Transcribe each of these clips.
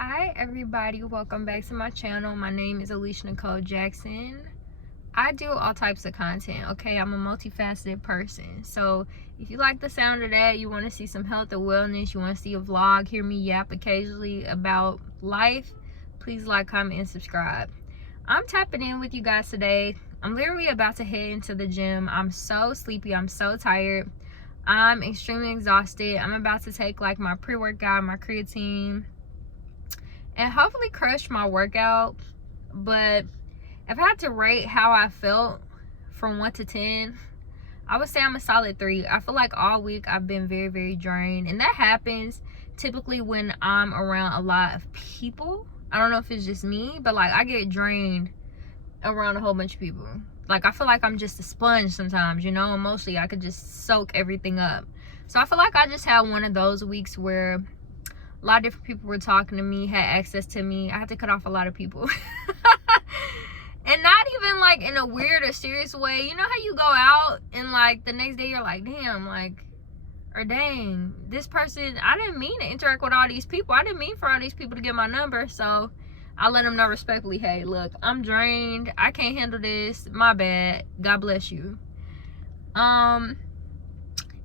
Hi everybody, welcome back to my channel. My name is Alicia Nicole Jackson. I do all types of content, okay? I'm a multifaceted person. So if you like the sound of that, you want to see some health or wellness, you want to see a vlog, hear me yap occasionally about life, please like, comment, and subscribe. I'm tapping in with you guys today. I'm literally about to head into the gym. I'm so sleepy, I'm so tired, I'm extremely exhausted. I'm about to take like my pre-workout, my creatine, and hopefully crush my workout. But if I had to rate how I felt from 1 to 10, I would say I'm a solid 3. I feel like all week I've been very drained, and that happens typically when I'm around a lot of people. I don't know if it's just me, but like I get drained around a whole bunch of people. Like I feel like I'm just a sponge sometimes, you know. Emotionally I could just soak everything up. So I feel like I just had one of those weeks where a lot of different people were talking to me, had access to me. I had to cut off a lot of people. And not even like in a weird or serious way. You know how you go out and like the next day you're like, damn, like, or dang, this person, I didn't mean to interact with all these people. I didn't mean for all these people to get my number. So I let them know respectfully, hey, look, I'm drained. I can't handle this. My bad. God bless you.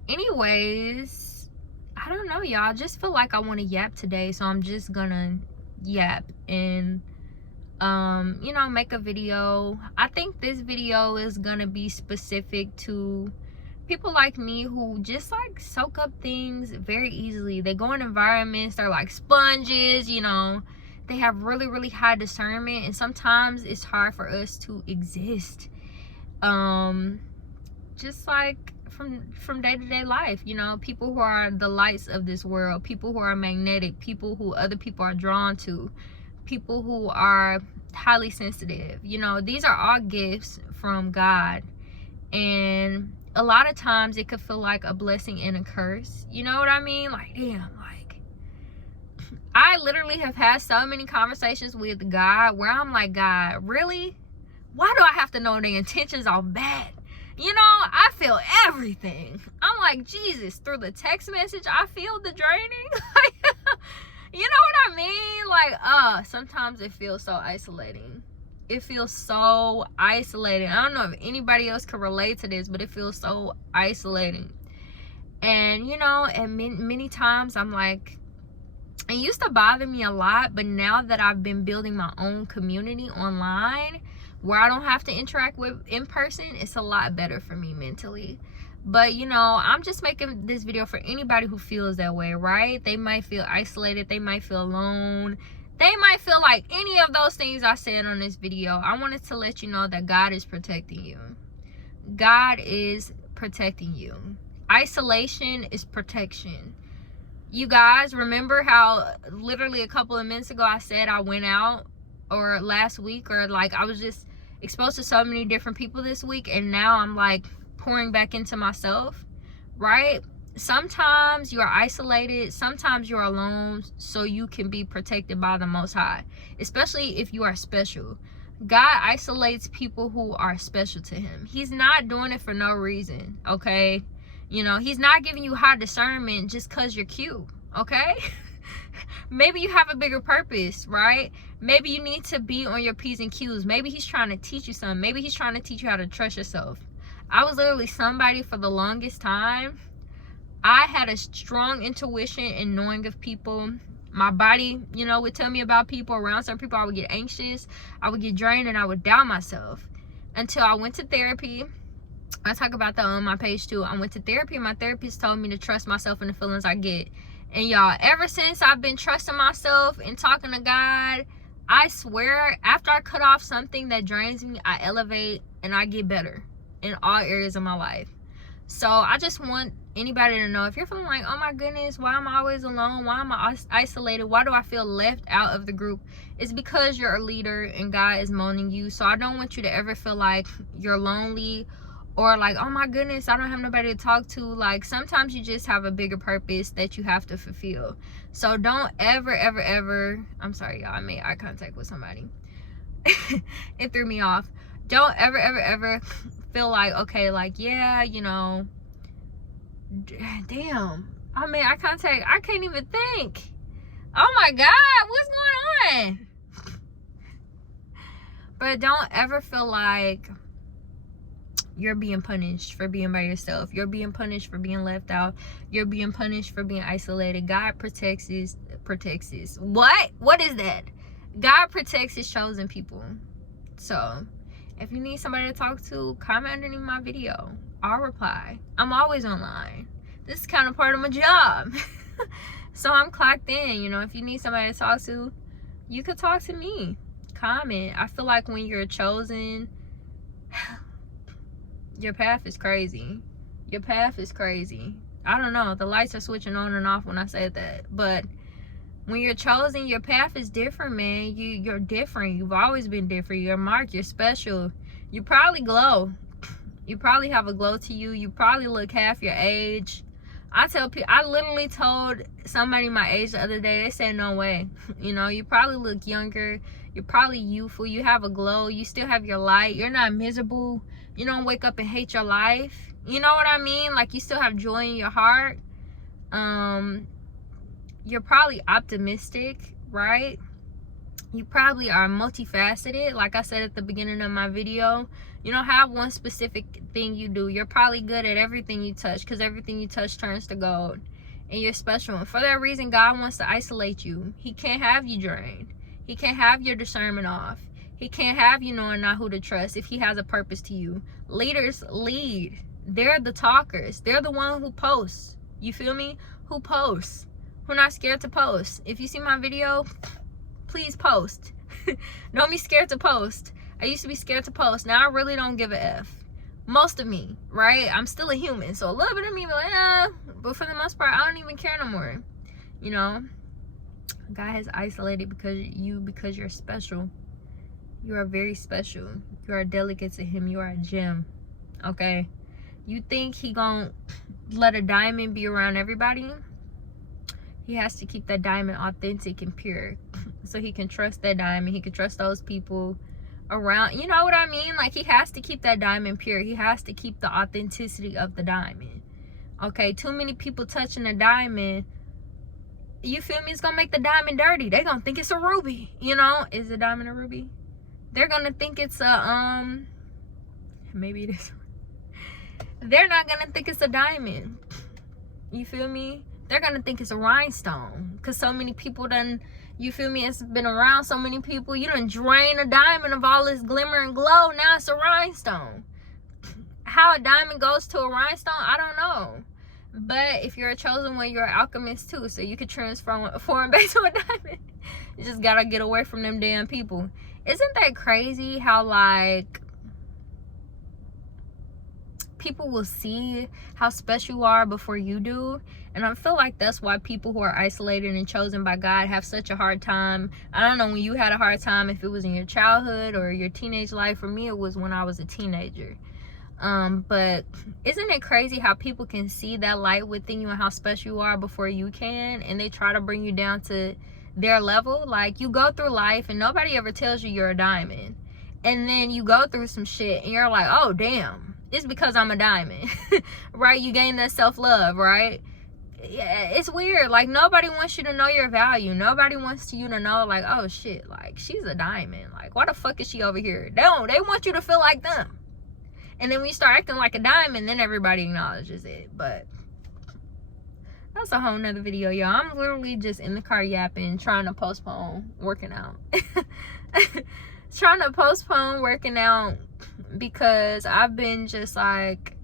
Anyways, I don't know, y'all. I just feel like I want to yap today, so I'm just gonna yap and you know, make a video. I think this video is gonna be specific to people like me who just like soak up things very easily. They go in environments, they're like sponges, you know. They have really high discernment, and sometimes it's hard for us to exist just like from day-to-day life, you know. People who are the lights of this world, people who are magnetic, people who other people are drawn to, people who are highly sensitive, you know. These are all gifts from God, and a lot of times it could feel like a blessing and a curse, you know what I mean? Like, damn, like I literally have had so many conversations with God where I'm like, God, really? Why do I have to know the intentions are bad? You know, I feel everything. I'm like, Jesus, through the text message, I feel the draining. You know what I mean? Like, sometimes it feels so isolating. It feels so isolating. I don't know if anybody else can relate to this, but it feels so isolating. And, you know, and many times I'm like, it used to bother me a lot, but now that I've been building my own community online where I don't have to interact with in person, it's a lot better for me mentally. But you know, I'm just making this video for anybody who feels that way, right? They might feel isolated, they might feel alone, they might feel like any of those things I said on this video. I wanted to let you know that God is protecting you. God is protecting you. Isolation is protection. You guys remember how literally a couple of minutes ago I said I went out, or last week, or like I was just exposed to so many different people this week, and now I'm like pouring back into myself, right? Sometimes you are isolated, sometimes you're alone, so you can be protected by the Most High, especially if you are special. God isolates people who are special to him. He's not doing it for no reason, okay? You know, he's not giving you high discernment just because you're cute, okay? Maybe you have a bigger purpose, right? Maybe you need to be on your P's and Q's. Maybe he's trying to teach you something. Maybe he's trying to teach you how to trust yourself. I was literally somebody for the longest time. I had a strong intuition and knowing of people. My body, you know, would tell me about people. Around some people, I would get anxious, I would get drained, and I would doubt myself. Until I went to therapy. I talk about that on my page too. I went to therapy, and my therapist told me to trust myself and the feelings I get. And y'all, ever since I've been trusting myself and talking to God, I swear, after I cut off something that drains me, I elevate and I get better in all areas of my life. So I just want anybody to know, if you're feeling like, oh my goodness, why am I always alone? Why am I isolated? Why do I feel left out of the group? It's because you're a leader and God is molding you. So I don't want you to ever feel like you're lonely, or like, oh my goodness, I don't have nobody to talk to. Like, sometimes you just have a bigger purpose that you have to fulfill. So don't ever, I'm sorry y'all, I made eye contact with somebody. It threw me off. Don't ever feel like, okay, like, yeah, you know, damn, I made eye contact, I can't even think. Oh my God, what's going on? But don't ever feel like you're being punished for being by yourself. You're being punished for being left out. You're being punished for being isolated. God protects his what is that? God protects his chosen people. So if you need somebody to talk to, comment underneath my video. I'll reply. I'm always online. This is kind of part of my job. So I'm clocked in. You know, if you need somebody to talk to, you could talk to me. Comment. I feel like when you're chosen, your path is crazy. Your path is crazy. I don't know. The lights are switching on and off when I say that. But when you're chosen, your path is different, man. You're different. You've always been different. You're marked. You're special. You probably glow. You probably have a glow to you. You probably look half your age. I tell people, I literally told somebody my age the other day. They said, no way. You know, you probably look younger. You're probably youthful. You have a glow. You still have your light. You're not miserable. You don't wake up and hate your life. You know what I mean? Like, you still have joy in your heart. You're probably optimistic, right? You probably are multifaceted. Like I said at the beginning of my video, you don't have one specific thing you do. You're probably good at everything you touch, because everything you touch turns to gold. And you're special. And for that reason, God wants to isolate you. He can't have you drained. He can't have your discernment off. He can't have you knowing not who to trust if he has a purpose to you. Leaders lead. They're the talkers. They're the one who posts. You feel me? Who posts. Who not scared to post. If you see my video, please post. Don't be scared to post. I used to be scared to post. Now I really don't give a F. Most of me, right? I'm still a human. So a little bit of me be like, but for the most part, I don't even care no more. You know? God has isolated because you're special. You are very special. You are delicate to him. You are a gem. Okay? You think he gonna let a diamond be around everybody? He has to keep that diamond authentic and pure, so he can trust that diamond. He can trust those people around. You know what I mean? Like, he has to keep that diamond pure. He has to keep the authenticity of the diamond. Okay, too many people touching a diamond, you feel me? It's gonna make the diamond dirty. They're gonna think it's a ruby. You know, is a diamond a ruby? They're gonna think it's a maybe it is. They're not gonna think it's a diamond. You feel me? They're gonna think it's a rhinestone, because so many people done, you feel me, it's been around so many people. You done drain a diamond of all this glimmer and glow. Now it's a rhinestone. How a diamond goes to a rhinestone, I don't know. But if you're a chosen one, you're an alchemist too, so you could transform back to a diamond. You just gotta get away from them damn people. Isn't that crazy how, like, people will see how special you are before you do? And I feel like that's why people who are isolated and chosen by God have such a hard time. I don't know when you had a hard time, if it was in your childhood or your teenage life. For me, it was when I was a teenager. But isn't it crazy how people can see that light within you and how special you are before you can, and they try to bring you down to their level? Like, you go through life and nobody ever tells you you're a diamond, and then you go through some shit and you're like, oh damn, it's because I'm a diamond. Right? You gain that self-love, right? Yeah, it's weird. Like, nobody wants you to know your value. Nobody wants you to know, like, oh shit, like, she's a diamond. Like, why the fuck is she over here? They want you to feel like them. And then when you start acting like a diamond, then everybody acknowledges it. But that's a whole nother video, y'all. I'm literally just in the car yapping, trying to postpone working out. Trying to postpone working out because I've been just, like,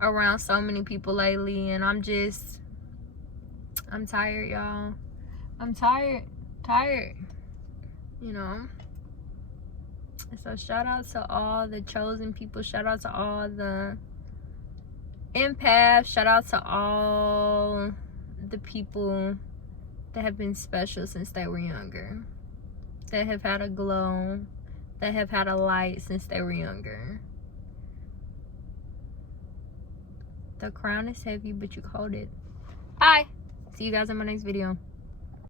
around so many people lately, and I'm tired, y'all. I'm tired, you know. So shout out to all the chosen people. Shout out to all the empaths. Shout out to all the people that have been special since they were younger, that have had a glow, that have had a light since they were younger. The crown is heavy, but you hold it. Bye. See you guys in my next video.